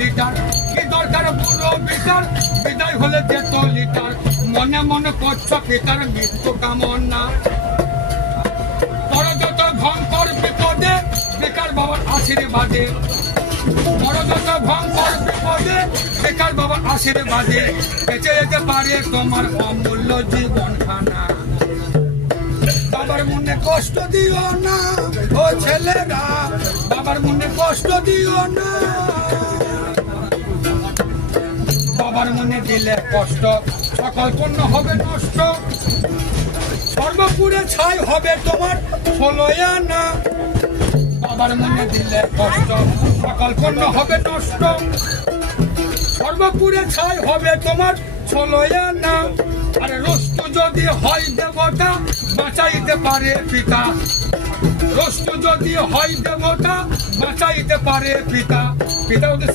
Litre, কি দরকার বুড়ো বিটার, বিদায় হলে যেত লিটার। মনে মনে করছ পিতার মৃত্যু কামনা, বড় যত ভয়ঙ্কর বিপদে বেকার বাবার আশীর্বাদে, বড় যত ভয়ঙ্কর বিপদে বেকার বাবার আশীর্বাদে বেঁচে যেতে পারে তোমার অমূল্য জীবন খানা। বাবার মনে কষ্ট দিও না ও ছেলেরা, বাবার মনে কষ্ট দিও না। বাবার মনে দিলে কষ্ট সকল পূর্ণ হবে নষ্ট, সর্বপুরে ছাই হবে তোমার 16 আনা। বাবার মনে দিলে কষ্ট সকল পূর্ণ হবে নষ্ট, সর্বপুরে ছাই হবে তোমার 16 আনা। আরে রস্তু যদি হয় দেবতা বাঁচাইতে পারে পিতা, রস্তু যদি হয় দেবতা বাঁচাইতে পারে পিতা। পিতা